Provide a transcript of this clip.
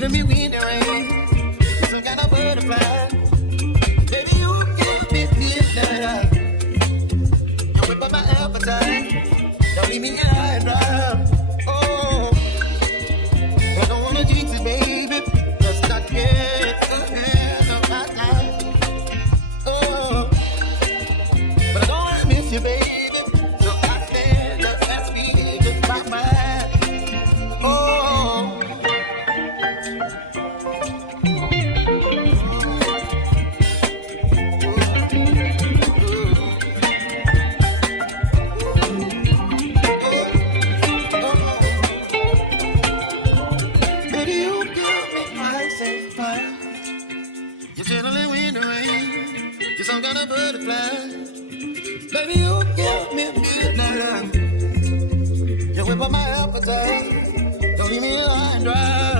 Giving me wind and rain, some kind of butterfly. Baby, you give me midnight. You whip up my appetite. Don't leave me high and dry. Oh, I don't wanna jinx it, baby. Let's not get ahead of my time. Oh, but I don't wanna miss you, baby. So I stand up and speak with my mind. Oh. You're chilling in the rain, you're some kind of butterfly. Baby, you give me midnight. You whip up my appetite, don't leave me high and dry.